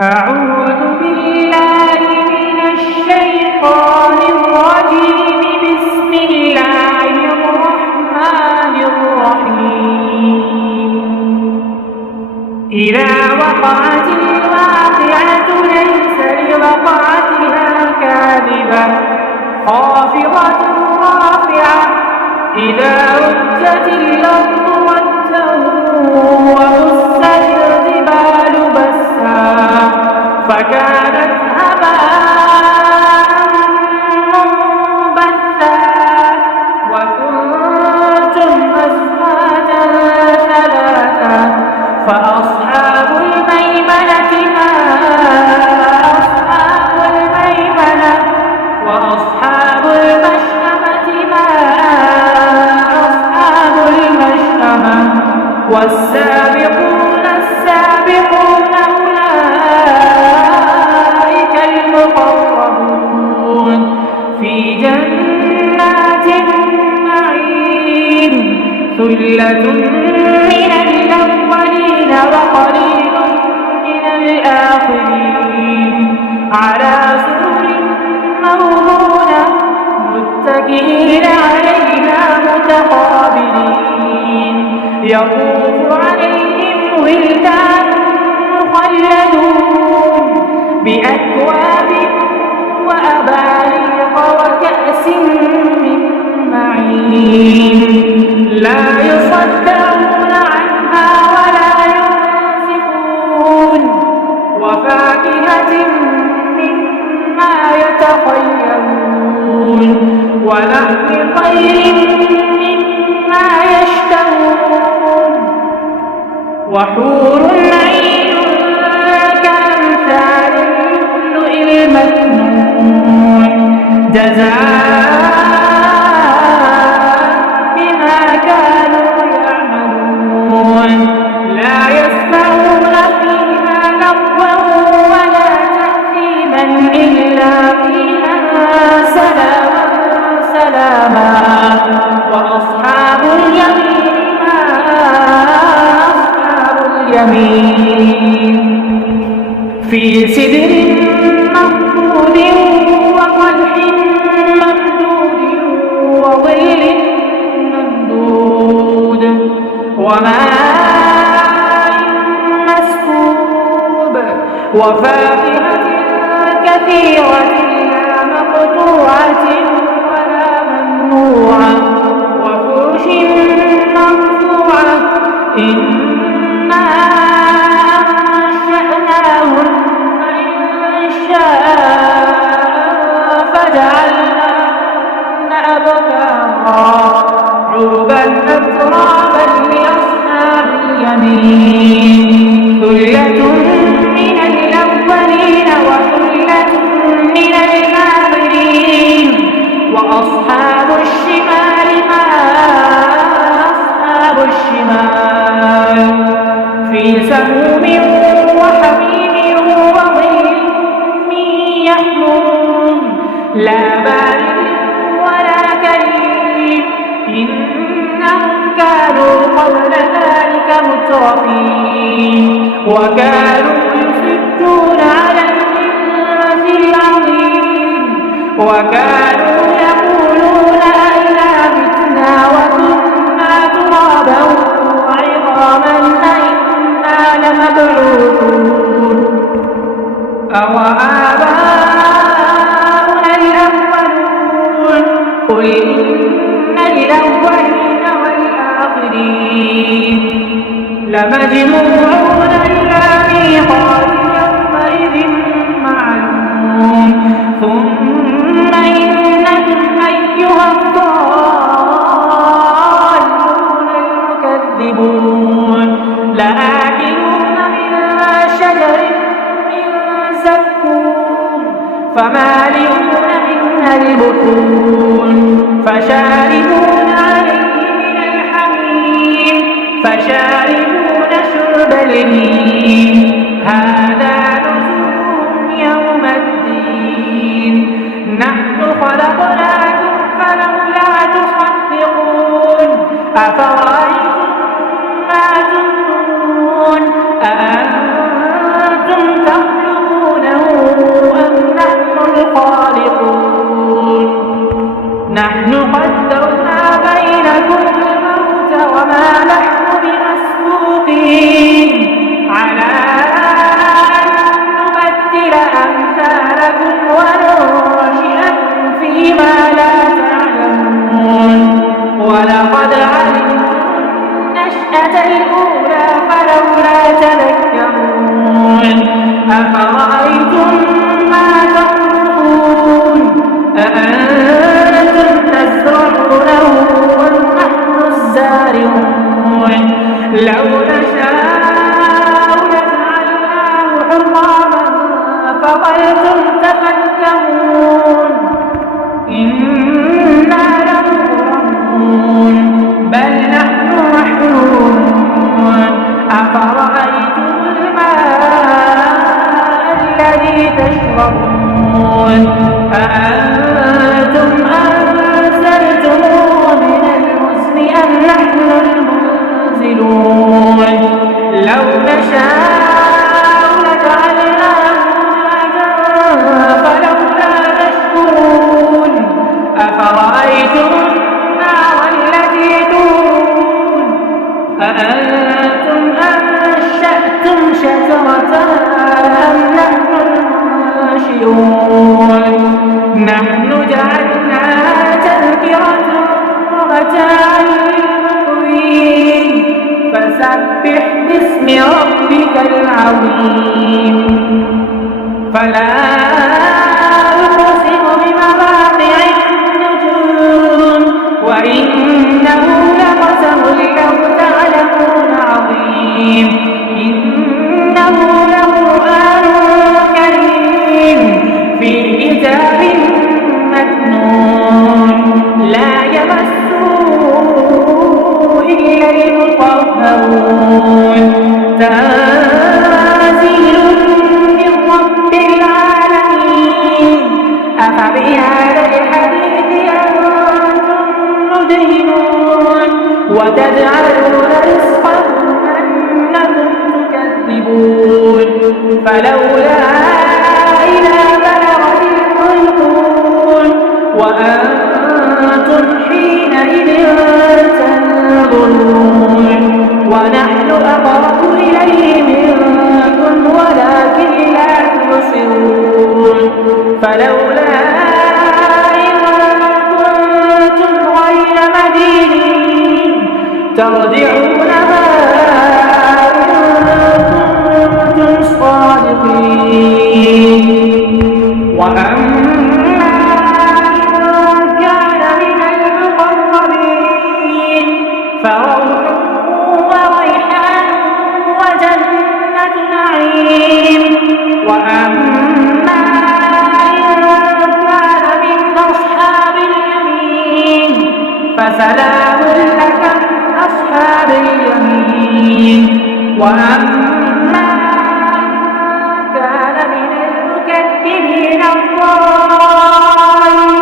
أعوذ بالله من الشيطان الرجيم. بسم الله الرحمن الرحيم. إذا وقعت الواقعة ليس لوقعتها كاذبة خافضة رافعة. إذا رجت الأرض رجا وبست الجبال بسا فكانت هباء منبثا وكنتم أزواجا ثلاثا فأصحاب الميمنة ما أصحاب الميمنة وأصحاب المشأمة ما أصحاب المشأمة والسابقون السابقون أولئك المقربون في جنات النعيم. ثلة من الأولين وقليل من الآخرين على سرر موضونة متكئين عليها متقابلين. يطوف عليهم ولدان مخلدون بأكواب وأباريق وكأس من معين لا يصدعون عنها ولا ينزفون وفاكهة مما يتخيرون ولحم طير مما يشتهون وحور عين كأمثال اللؤلؤ المكنون جزاء بما كانوا يعملون. لا يسمعون فيها لغوا ولا تأثيما إلا قيلا سلاما سلاما. وأصحاب اليمين ما أصحاب اليمين في سدر مخضود وطلح ممدود وظل ممدود وماء مسكوب وفاكهة كثيرة لا مقطوعة ولا ممنوعة وفرش مرفوعة. إنا أنشأناهن إنشاء فجعلناهن أبكارا عربا أترابا لأصحاب اليمين. ثلة من الأولين وثلة من الآخرين وأصحاب الشمال ما أصحاب الشمال في سموم وحميم وظل من يحموم لا بارد ولا كريم. إنهم كانوا قبل ذلك مترفين وكانوا يصدون على الإنس العظيم وكانوا يقولون أئذا متنا وكنا ترابا وعظاما أئنا لمبعوثون أوآباؤنا الأولون قل إن الأولين والآخرين لمجموعون إلى ميقات يومئذ معلوم. ثم إنكم أيها الضالون المكذبون لآكلون من شجر من زقوم فمالئون منها البطون فشاربون عليه من الحميم فشاربون شرب الهيم. هذا نزلهم يوم الدين. نحن خلقناكم فلولا تصدقون. أفرأيتم ما تمنون أأنتم تخلقون أفرأيتم ما تحرثون أأنتم تزرعونه أم نحن الزارعون لو نشاء لجعلناه حطاما فظلتم تفكهون إنا لمغرمون بل نحن محرومون أفرأيتم الماء الذي تشربون أأنتم أنزلتموه من المزن أم نحن المنزلون لو نشاء لجعلناه أجاجا فلولا تشكرون أفرأيتم النار التي تورون أأنتم أنشأتم شجرتها أم نحن المنشئون نحن جعلناها تذكرة ومتاعا للمقوين فسبح باسم ربك العظيم فلا أقسم بمواقع النجوم وإنه لقسم لو تعلمون عظيم إنه لقرآن كريم في كتاب مكنون لا يمسه إلا المطهرون تنزيل من رب العالمين أفبهذا الحديث أنتم مدهنون وتجعلون رزقكم أنكم تكذبون فلولا إذا بلغت الحلقون وأنتم حينئذ تنظرون ونحن أقرب إليه منكم ولكن لا تبصرون فلولا إن كنتم غير مدينين ترجعونها إن كنتم صادقين وأما إن كان من المقربين فروح وريحان وجنة نعيم وأما إن كان من أصحاب اليمين فسلام لك من أصحاب اليمين وأما إن كان من المكذبين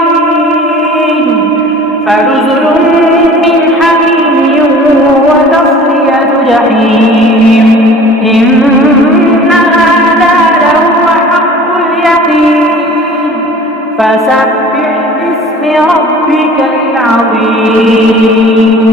الضالين فنزل من حميم وتصلية جحيم إن هذا لهو حق اليقين فسبح باسم ربك العظيم